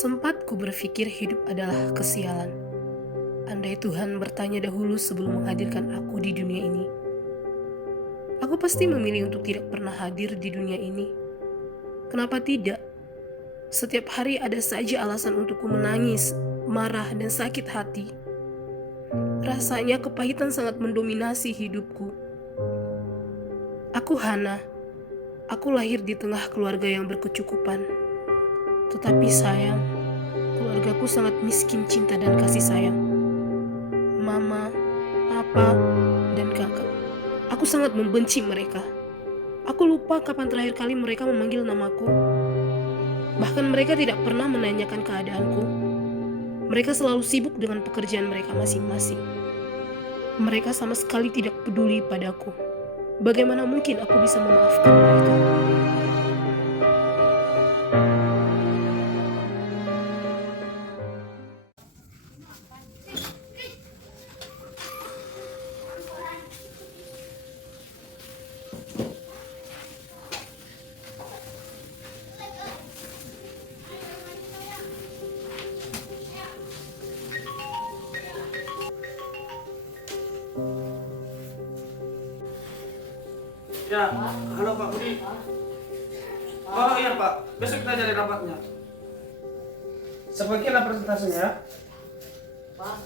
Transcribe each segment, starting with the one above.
Sempat ku berpikir hidup adalah kesialan. Andai Tuhan bertanya dahulu sebelum menghadirkan aku di dunia ini, aku pasti memilih untuk tidak pernah hadir di dunia ini. Kenapa tidak? Setiap hari ada saja alasan untukku menangis, marah, dan sakit hati. Rasanya kepahitan sangat mendominasi hidupku. Aku Hana. Aku lahir di tengah keluarga yang berkecukupan. Tetapi sayang, keluargaku sangat miskin cinta dan kasih sayang. Mama, papa, dan kakak. Aku sangat membenci mereka. Aku lupa kapan terakhir kali mereka memanggil namaku. Bahkan mereka tidak pernah menanyakan keadaanku. Mereka selalu sibuk dengan pekerjaan mereka masing-masing. Mereka sama sekali tidak peduli padaku. Bagaimana mungkin aku bisa memaafkan mereka? Ya, halo Pak Budi. Oh iya Pak, besok kita jadi rapatnya. Sebagian presentasinya. Pak.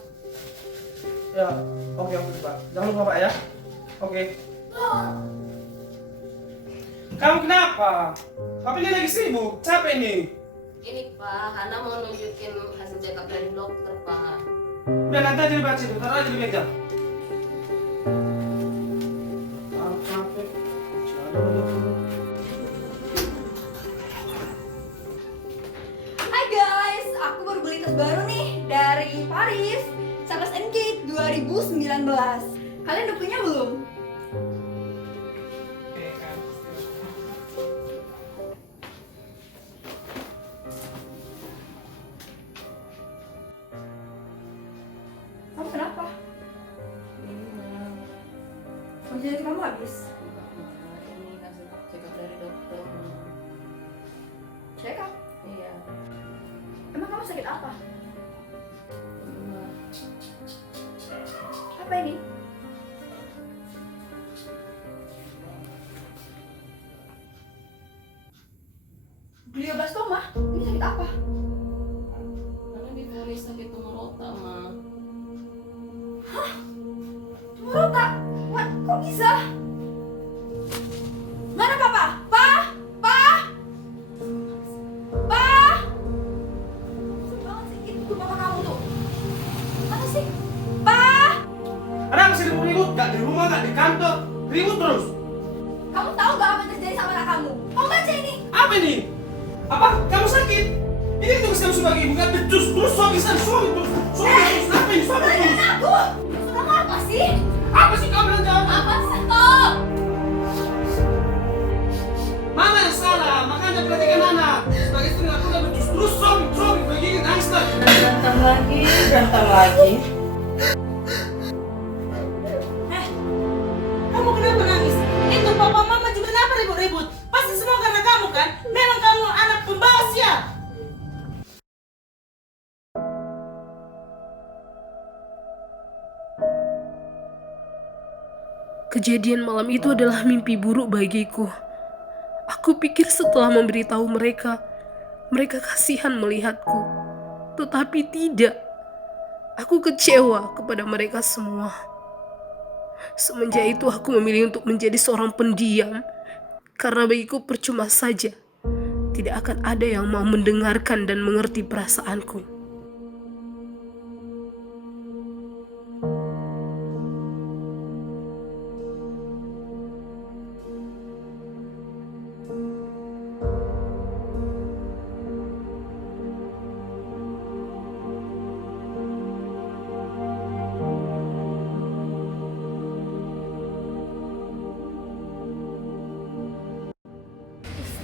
Ya, oke Pak. Jangan lupa Pak ya. Oke. Kamu kenapa? Tapi ini lagi sibuk, capek nih. Ini Pak, Hana mau nunjukin hasil check up dari dokter Pak. Udah nanti aja dibaca itu, taruh aja di meja. Hai guys, aku baru beli tas baru nih dari Paris, Charles & Kate 2019. Kalian udah punya belum? Kamu kenapa? Kerjaan kamu habis? Ini hasil check up dari dokter. Check up? Iya. Emang kamu sakit apa? Enggak. Apa ini? Glioblastoma? Ini sakit apa? Karena divonis sakit tumor otak mah. Tumor otak? What? Kok bisa? Mana papa? Pa? Pa? Pa? Susah banget sih, itu papa kamu tuh. Mana sih? Pa? Ada masih ribut-ribut, gak di rumah, gak di kantor, ribut terus. Kamu tahu gak apa yang terjadi sama anak kamu? Kamu baca ini. Apa ini? Apa? Kamu sakit? Ini tugas kamu sebagai ibu, gak becus terus suami terus. Apa ini suami terus? Jangan aku! Kamu apa sih? Apa sih kamu bilang jangan? Apa sih? Stop! Mama yang salah, makanya perhatikan anak. Sebagai istri aku udah becus terus suami begini nangis lagi. Berantem lagi. Kamu kenapa nangis? Itu papa mama juga kenapa ribut-ribut? Pasti semua karena kamu kan? Memang kamu anak pembawa sial. Kejadian malam itu adalah mimpi buruk bagiku. Aku pikir setelah memberitahu mereka, mereka kasihan melihatku. Tetapi tidak. Aku kecewa kepada mereka semua. Semenjak itu aku memilih untuk menjadi seorang pendiam. Karena bagiku percuma saja. Tidak akan ada yang mau mendengarkan dan mengerti perasaanku.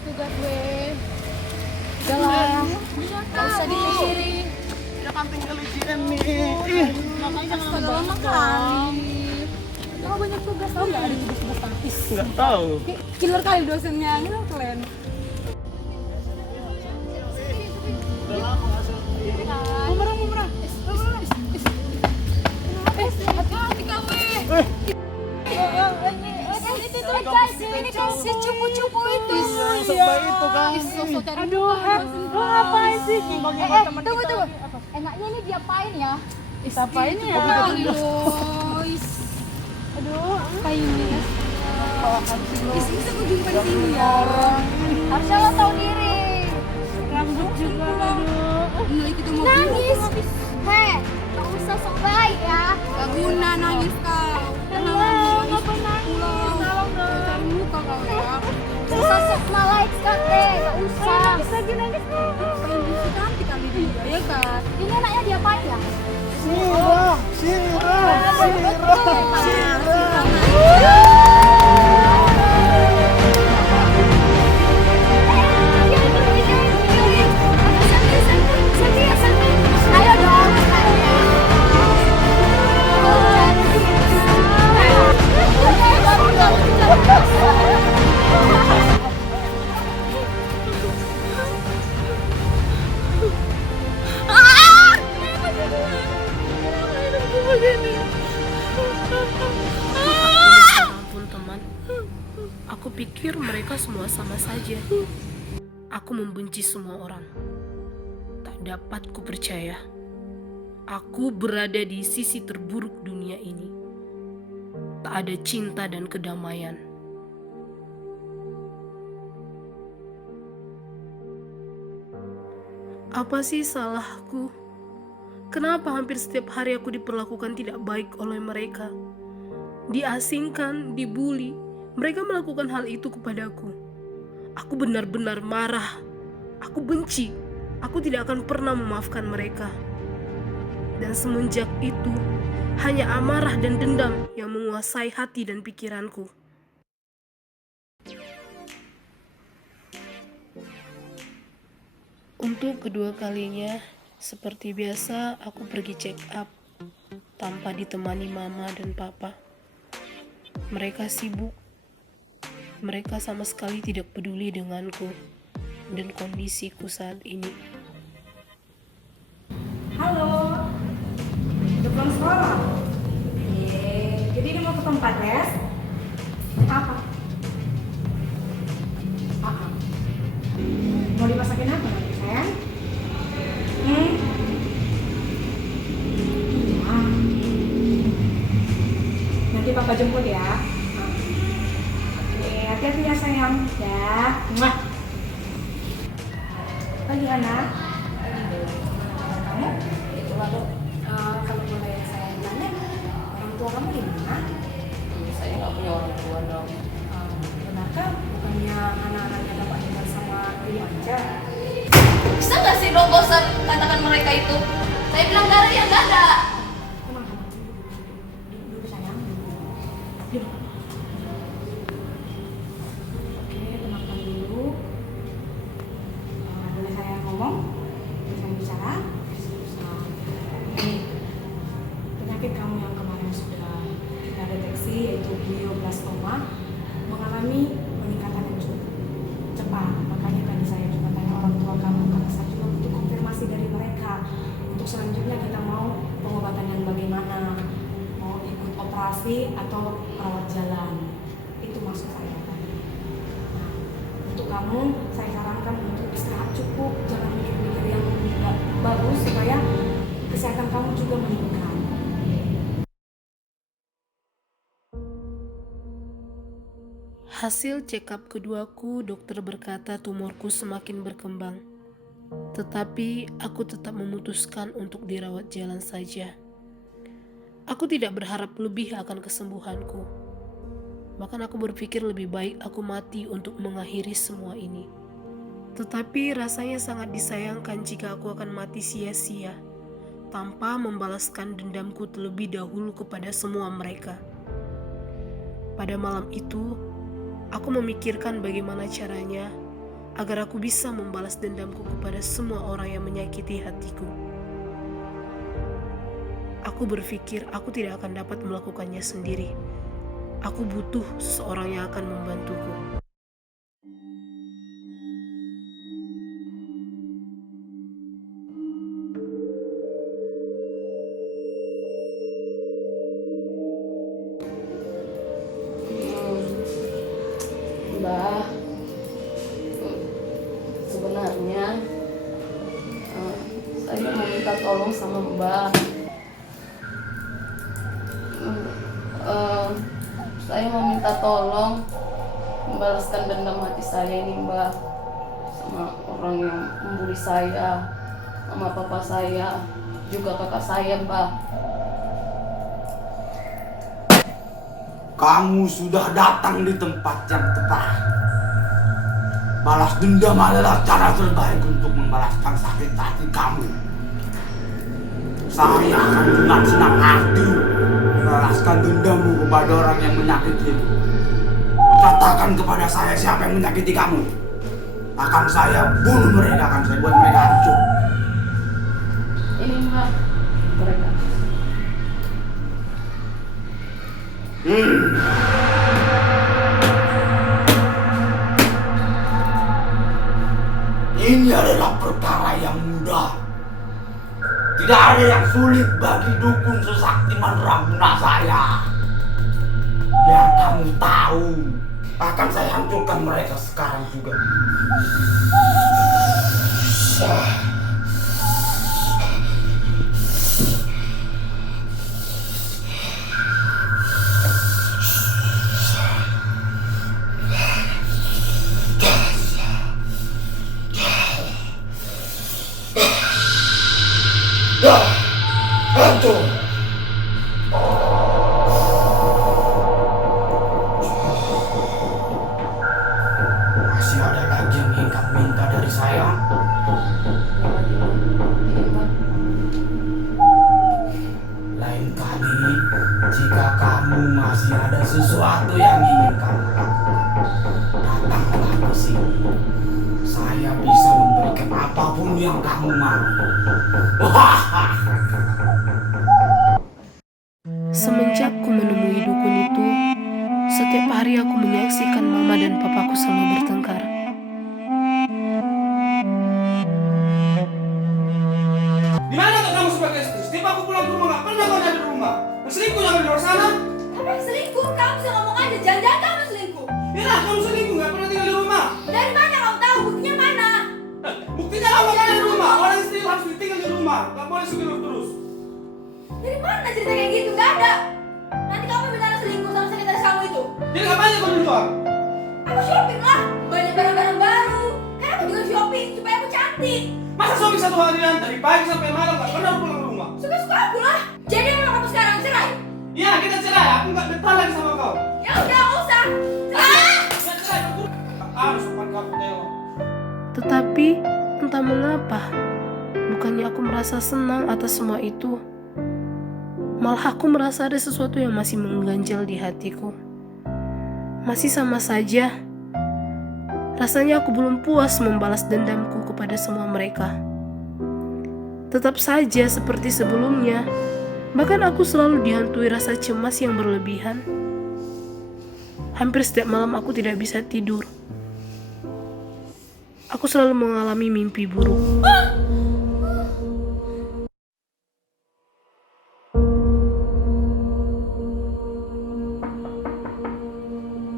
Tugas gue udah lah, gak usah dipikirin. Ya kan tinggal ujian nih. Makanya jangan lama kali. Kamu banyak tugas, tau gak ada tugas-tugas praktis? Nggak tahu. Killer kali dosennya, ini keren. Udah lama nggak Sosok baik itu kan. Sosok cari Aduh, muka. lo ngapain sih nginggol-nginggol teman Tunggu, kita? tunggu. Enaknya ini diapain ya? Apain ya? Guys. Aduh, apa ini? Isi aku jumpa di sini ya. Harusnya lo tahu diri. Rambut juga, aduh. Nangis. Heh, gak usah sok baik ya. Gak guna nangis kau. Tenang, apa nangis? Tolong dong. Cari muka kau ya. Susah sok malaik sekali, gak usah. Nangis lagi, nangis. Pengen buku cantik kali dia, ya kan? Ini enaknya diapain ya? Siram. Ayo dong. Ampun teman, aku pikir mereka semua sama saja. Aku membenci semua orang. Tak dapat ku percaya. Aku berada di sisi terburuk dunia ini. Tak ada cinta dan kedamaian. Apa sih salahku? Kenapa hampir setiap hari aku diperlakukan tidak baik oleh mereka? Diasingkan, dibully. Mereka melakukan hal itu kepadaku. Aku benar-benar marah. Aku benci. Aku tidak akan pernah memaafkan mereka. Dan semenjak itu, hanya amarah dan dendam yang menguasai hati dan pikiranku. Untuk kedua kalinya, seperti biasa aku pergi check up tanpa ditemani mama dan papa. Mereka sibuk. Mereka sama sekali tidak peduli denganku dan kondisiku saat ini. Halo, udah pulang sekolah? Jadi ini mau ke tempat les? Apa? Mau dimasakin apa nanti, sayang? Nanti papa jemput ya. Oke, hati-hati ya sayang. Ya. Pagi anak. Kamu? Itu lalu kalau boleh saya tanya, orang tua kamu di mana? Saya nggak punya orang tua dong. Benarkah bukannya anak-anaknya bapak tinggal sama ibu aja? Bisa nggak sih dong gak usah katakan mereka itu? Saya bilang gak ada ya nggak ada. Tenang, duduk sayang. Duduk. Oke, tenangkan dulu. Boleh saya ngomong? Boleh saya bicara? Penyakit kamu yang kemarin sudah kita deteksi yaitu glioblastoma mengalami peningkatan yang cukup cepat. Makanya tadi saya juga tanya orang tua kamu karena saya juga butuh konfirmasi dari mereka. Untuk selanjutnya kita mau pengobatan yang bagaimana, mau ikut operasi atau rawat jalan. Itu maksud saya tadi. Nah, untuk kamu saya sarankan untuk istirahat cukup, jangan mikir-mikir yang tidak bagus supaya kesehatan kamu juga meningkat. Hasil check up keduaku, dokter berkata tumorku semakin berkembang. Tetapi aku tetap memutuskan untuk dirawat jalan saja. Aku tidak berharap lebih akan kesembuhanku. Bahkan aku berpikir lebih baik aku mati untuk mengakhiri semua ini. Tetapi rasanya sangat disayangkan jika aku akan mati sia-sia, tanpa membalaskan dendamku terlebih dahulu kepada semua mereka. Pada malam itu, aku memikirkan bagaimana caranya agar aku bisa membalas dendamku kepada semua orang yang menyakiti hatiku. Aku berpikir aku tidak akan dapat melakukannya sendiri. Aku butuh seseorang yang akan membantuku. Mbak, tolong sama Mbak. Saya mau minta tolong membalaskan dendam hati saya ini, Mbak, sama orang yang membuli saya, sama papa saya, juga kakak saya, Mbak. Kamu sudah datang di tempat yang tepat. Balas dendam adalah cara terbaik untuk membalaskan sakit hati kamu. Saya akan dengan senang hati membalaskan dendammu kepada orang yang menyakitimu. Katakan kepada saya siapa yang menyakiti kamu. Akan saya bunuh mereka, akan saya buat mereka hancur. Ini, Mbak, mereka. Ini adalah perkara yang mudah. Tidak ada yang sulit bagi dukun sesaktiman Raghuna saya. Biar kamu tahu, akan saya hancurkan mereka sekarang juga. Hancur. Masih ada lagi yang ingin kamu minta dari saya? Lain kali, jika kamu masih ada sesuatu yang ingin kamu lakukan, datanglah ke sini. Saya bisa memberikan apapun yang kamu mau. Semenjak ku menemui dukun itu, setiap hari aku menyaksikan mama dan papaku selalu bertengkar. Di mana tuh kamu sebagai istri? Setiap aku pulang ke rumah nggak pernah kau ada di rumah. Selingkuh jangan di luar sana. Apa yang selingkuh? Kamu bisa ngomong aja, jangan-jangan kamu selingkuh. Ya kamu selingkuh nggak pernah tinggal di rumah. Dari mana kamu tahu? Buktinya mana? Buktinya kamu nggak ada di rumah. Orang istri harus ditinggal di rumah. Nggak boleh sendiri terus. Dari mana cerita kayak gitu? Gak ada. Nanti kamu beneran selingkuh sama sekretaris kamu itu. Jadi ngapain kau di luar? Aku shopping lah, banyak barang-barang baru. Kan aku juga shopping supaya aku cantik. Masa suami satu harian dari pagi sampai malam nggak pernah pulang ke rumah? Suka-suka aku lah. Jadi emang kamu sekarang cerai? Iya kita cerai. Aku nggak betah lagi sama kau. Ya udah, nggak usah. Cerai. Nggak cerai aku. Harus sopan kamu Teo. Tetapi entah mengapa, bukannya aku merasa senang atas semua itu, malah aku merasa ada sesuatu yang masih mengganjal di hatiku. Masih sama saja. Rasanya aku belum puas membalas dendamku kepada semua mereka. Tetap saja seperti sebelumnya, bahkan aku selalu dihantui rasa cemas yang berlebihan. Hampir setiap malam aku tidak bisa tidur. Aku selalu mengalami mimpi buruk.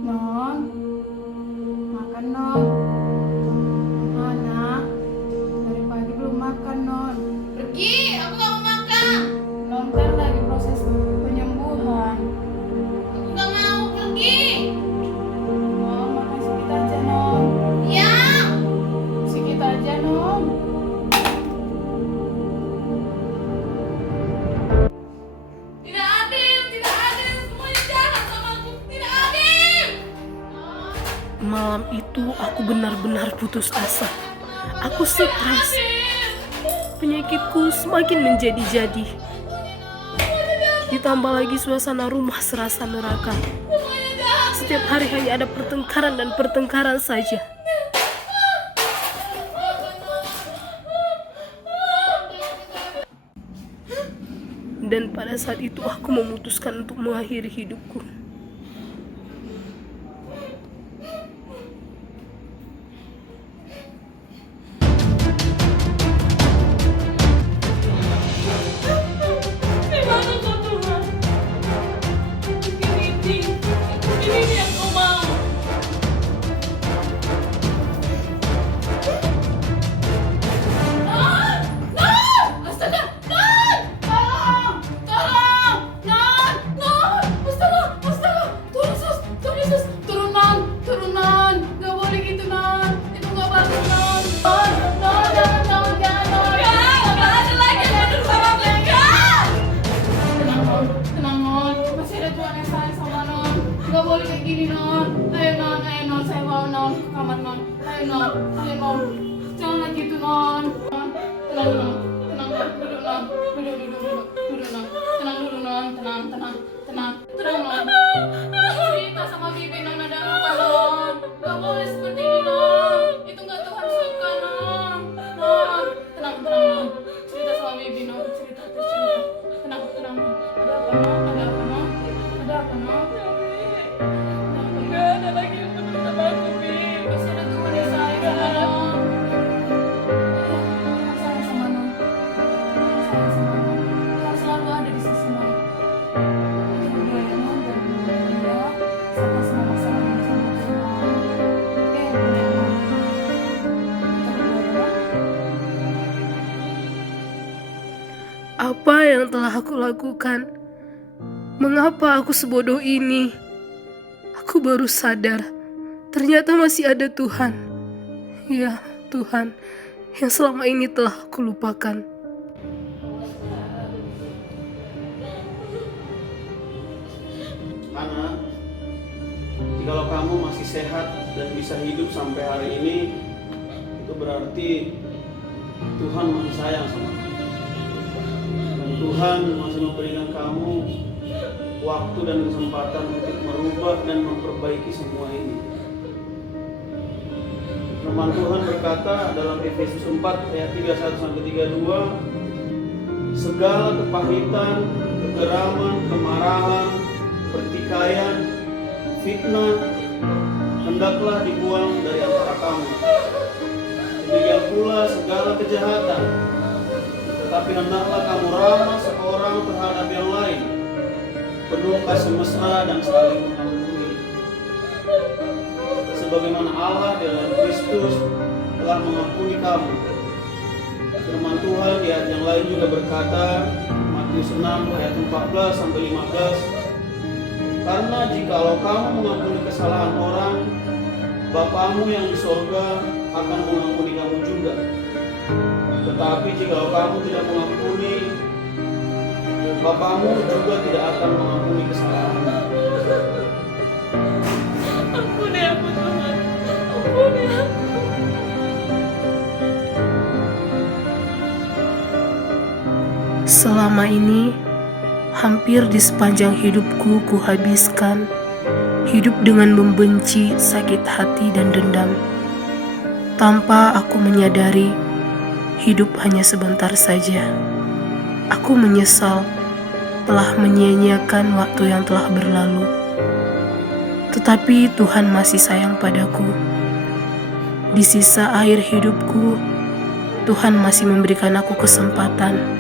Non, makan non. Anak, dari pagi belum makan non. Pergi, aku nggak mau makan. Non kan lagi proses penyembuhan. Aku nggak mau, pergi. Non, makan sedikit aja non. Ya. Sedikit aja non. Tidak adil, semuanya jahat sama aku. Tidak adil. Malam itu aku benar-benar putus asa. Aku stres. Penyakitku semakin menjadi-jadi. Ditambah lagi suasana rumah serasa neraka. Setiap hari hanya ada pertengkaran dan pertengkaran saja. Dan pada saat itu aku memutuskan untuk mengakhiri hidupku. Gimana kau Tuhan? Ini yang kau mau. Astaga, Apa yang telah aku lakukan? Mengapa aku sebodoh ini? Aku baru sadar, ternyata masih ada Tuhan. Ya, Tuhan, yang selama ini telah aku lupakan. Ana, jikalau kamu masih sehat dan bisa hidup sampai hari ini, itu berarti Tuhan masih sayang sama kamu. Dan Tuhan masih memberikan kamu waktu dan kesempatan untuk merubah dan memperbaiki semua ini. Firman Tuhan berkata dalam Efesus 4 ayat 31-32, segala kepahitan, kegeraman, kemarahan, pertikaian, fitnah, hendaklah dibuang dari antara kamu. Demikian pula segala kejahatan. Tetapi hendaklah kamu ramah seorang terhadap yang lain, penuh kasih mesra dan saling mengampuni. Sebagaimana Allah dalam Kristus telah mengampuni kamu. Firman Tuhan di ayat yang lain juga berkata, Matius 6 ayat 14-15, karena jikalau kamu mengampuni kesalahan orang, Bapamu yang di sorga akan mengampuni kamu juga. Tetapi jikalau kamu tidak mengampuni, Bapamu juga tidak akan mengampuni kesalahanmu. Ampuni aku Tuhan, ampuni aku. Selama ini, hampir di sepanjang hidupku kuhabiskan hidup dengan membenci, sakit hati, dan dendam. Tanpa aku menyadari, hidup hanya sebentar saja. Aku menyesal telah menyia-nyiakan waktu yang telah berlalu. Tetapi Tuhan masih sayang padaku. Di sisa akhir hidupku, Tuhan masih memberikan aku kesempatan.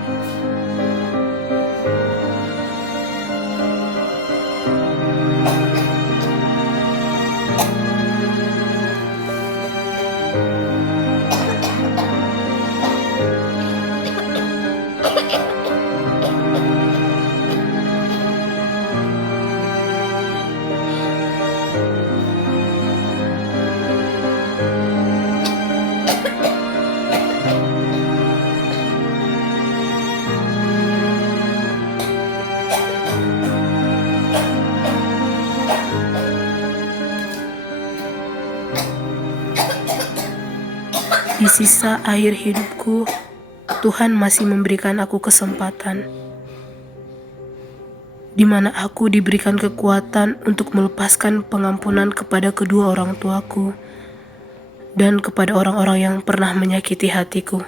Di sisa akhir hidupku, Tuhan masih memberikan aku kesempatan, di mana aku diberikan kekuatan untuk melepaskan pengampunan kepada kedua orang tuaku dan kepada orang-orang yang pernah menyakiti hatiku.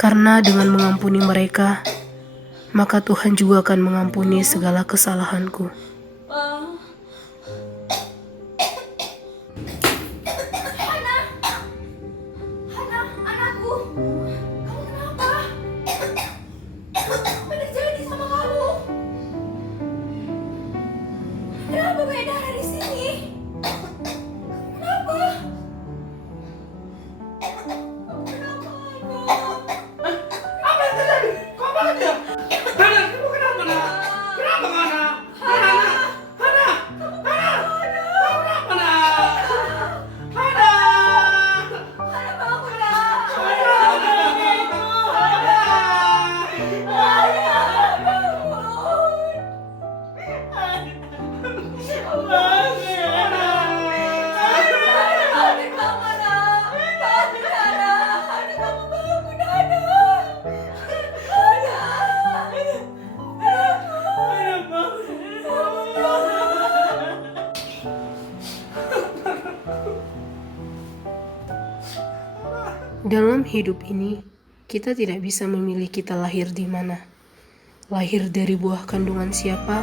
Karena dengan mengampuni mereka, maka Tuhan juga akan mengampuni segala kesalahanku. Kenapa banyak darah di sini? Kenapa? Kenapa aku? Apa yang terjadi? Kok banget ya? Hana, kamu kenapa nak? Kenapa Hana? Hana, Hana, Hana, kamu kenapa nak? Hana, Hana bangun nak. Dalam hidup ini, kita tidak bisa memilih kita lahir di mana. Lahir dari buah kandungan siapa,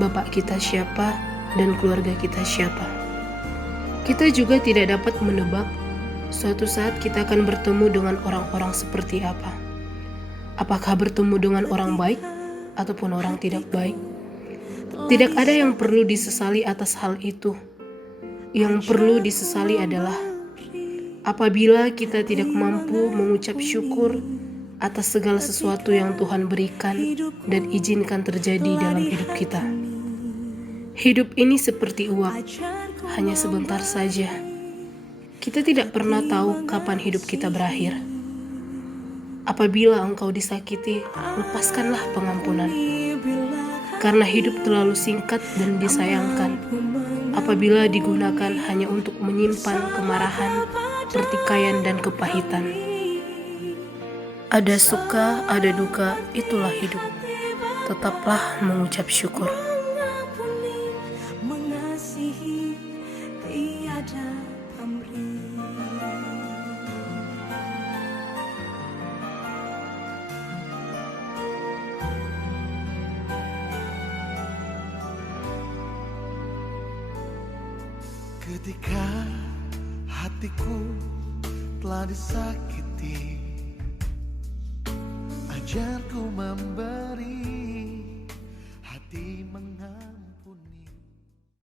bapak kita siapa, dan keluarga kita siapa. Kita juga tidak dapat menebak suatu saat kita akan bertemu dengan orang-orang seperti apa. Apakah bertemu dengan orang baik ataupun orang tidak baik. Tidak ada yang perlu disesali atas hal itu. Yang perlu disesali adalah apabila kita tidak mampu mengucap syukur atas segala sesuatu yang Tuhan berikan dan izinkan terjadi dalam hidup kita. Hidup ini seperti uap, hanya sebentar saja. Kita tidak pernah tahu kapan hidup kita berakhir. Apabila engkau disakiti, lepaskanlah pengampunan. Karena hidup terlalu singkat dan disayangkan apabila digunakan hanya untuk menyimpan kemarahan, pertikaian, dan kepahitan. Ada suka, ada duka, itulah hidup. Tetaplah mengucap syukur. Mengasihi tiada pamrih. Ketika hatiku telah disakiti, ajarku membalas